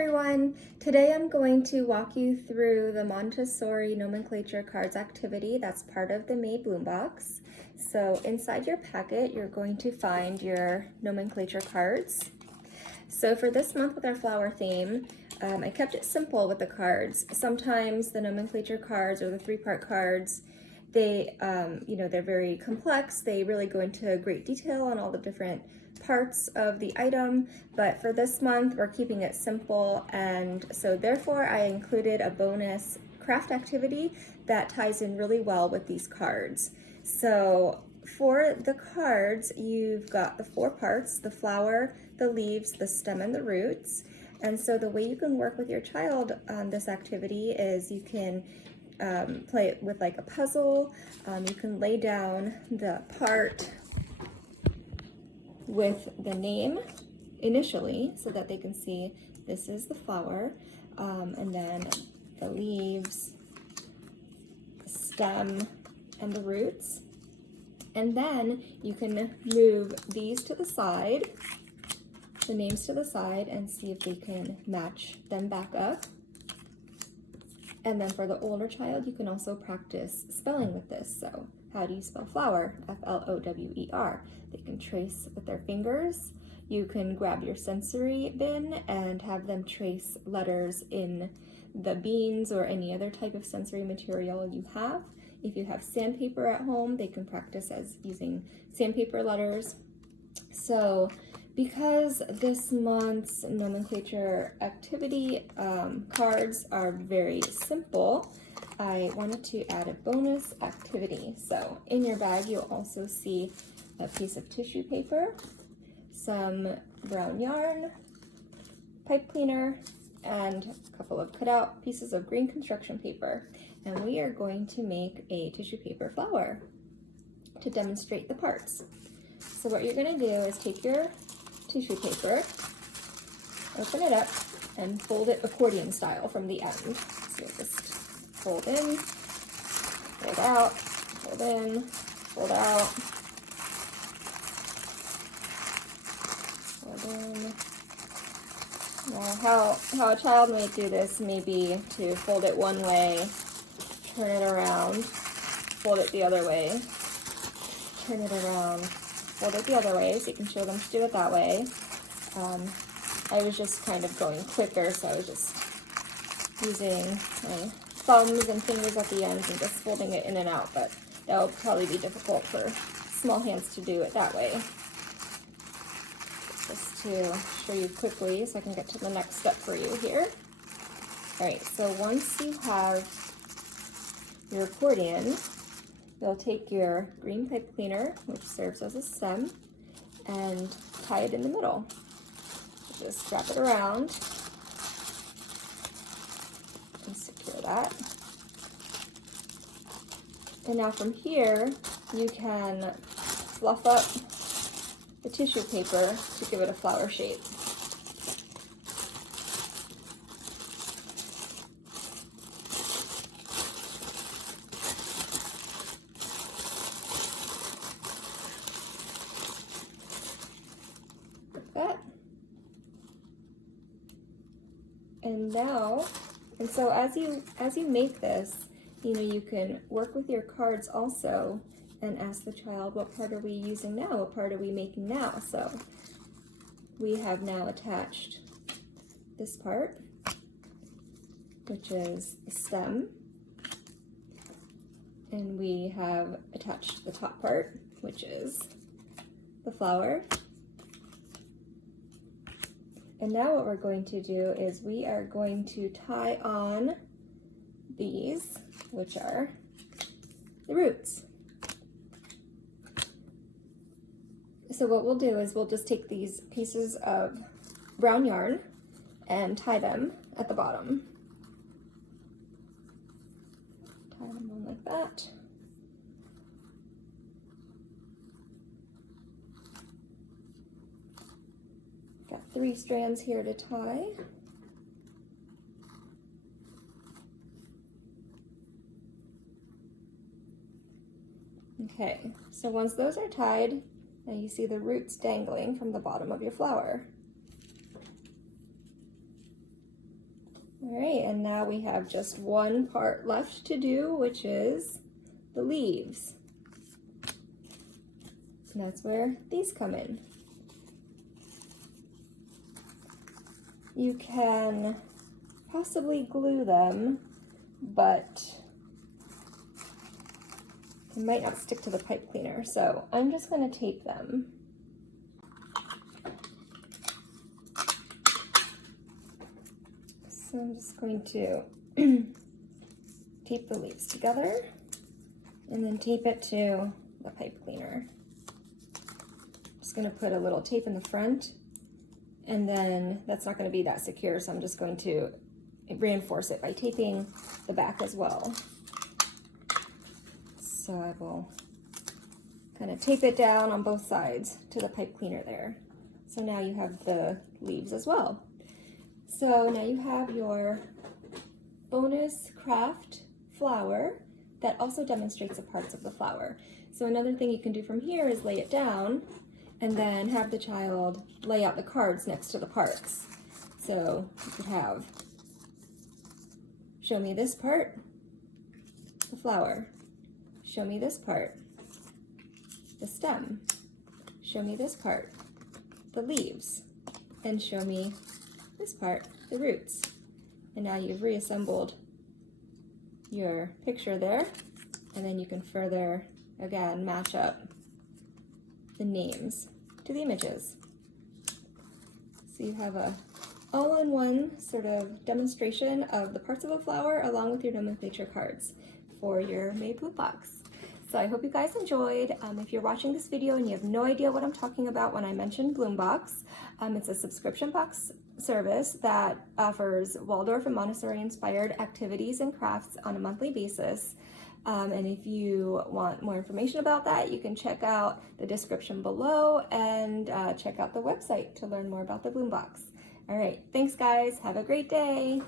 everyone! Today I'm going to walk you through the Montessori Nomenclature cards activity that's part of the May Bloom Box. So inside your packet you're going to find your nomenclature cards. So for this month with our flower theme, I kept it simple with the cards. Sometimes the nomenclature cards or the three-part cards, they're very complex. They really go into great detail on all the different parts of the item, but for this month we're keeping it simple, and so therefore I included a bonus craft activity that ties in really well with these cards. So for the cards, you've got the four parts: the flower, the leaves, the stem, and the roots. And so the way you can work with your child on this activity is you can play it with like a puzzle. You can lay down the part with the name initially so that they can see this is the flower, and then the leaves, the stem, and the roots. And then you can move these to the side, the names to the side, and see if they can match them back up. And then for the older child, you can also practice spelling with this. So how do you spell flower? F-L-O-W-E-R. They can trace with their fingers. You can grab your sensory bin and have them trace letters in the beans or any other type of sensory material you have. If you have sandpaper at home, they can practice as using sandpaper letters. So because this month's nomenclature activity cards are very simple, I wanted to add a bonus activity. So in your bag, you'll also see a piece of tissue paper, some brown yarn, pipe cleaner, and a couple of cut out pieces of green construction paper. And we are going to make a tissue paper flower to demonstrate the parts. So what you're gonna do is take your tissue paper, open it up, and fold it accordion style from the end. So you'll just fold in, fold out, fold in, fold out, fold in. Now how a child might do this may be to fold it one way, turn it around, fold it the other way, turn it around, fold it the other way, so you can show them to do it that way. I was just kind of going quicker, so I was just using my thumbs and fingers at the ends and just folding it in and out, but that will probably be difficult for small hands to do it that way. Just to show you quickly so I can get to the next step for you here. Alright, so once you have your accordion, you'll take your green pipe cleaner, which serves as a stem, and tie it in the middle. Just wrap it around and secure that. And now from here, you can fluff up the tissue paper to give it a flower shape. And so as you make this, you can work with your cards also and ask the child, what part are we using now? What part are we making now? So we have now attached this part, which is the stem, and we have attached the top part, which is the flower. And now what we're going to do is we are going to tie on these, which are the roots. So what we'll do is we'll just take these pieces of brown yarn and tie them at the bottom. Tie them on like that. Got 3 strands here to tie. Okay, so once those are tied, now you see the roots dangling from the bottom of your flower. All right, and now we have just one part left to do, which is the leaves. And that's where these come in. You can possibly glue them, but they might not stick to the pipe cleaner, so I'm just going to tape them. So I'm just going to tape the leaves together and then tape it to the pipe cleaner. Just going to put a little tape in the front, and then that's not going to be that secure, so I'm just going to reinforce it by taping the back as well. So I will kind of tape it down on both sides to the pipe cleaner there. So now you have the leaves as well. So now you have your bonus craft flower that also demonstrates the parts of the flower. So another thing you can do from here is lay it down and then have the child lay out the cards next to the parts. So you could have, show me this part, the flower. Show me this part, the stem. Show me this part, the leaves. And show me this part, the roots. And now you've reassembled your picture there, and then you can further, again, match up the names to the images. So you have a all-in-one sort of demonstration of the parts of a flower along with your nomenclature cards for your Made Bloom box. So I hope you guys enjoyed. If you're watching this video and you have no idea what I'm talking about when I mention Bloom Box, it's a subscription box service that offers Waldorf and Montessori inspired activities and crafts on a monthly basis. And if you want more information about that, you can check out the description below and check out the website to learn more about the Bloom Box. All right, thanks guys, have a great day.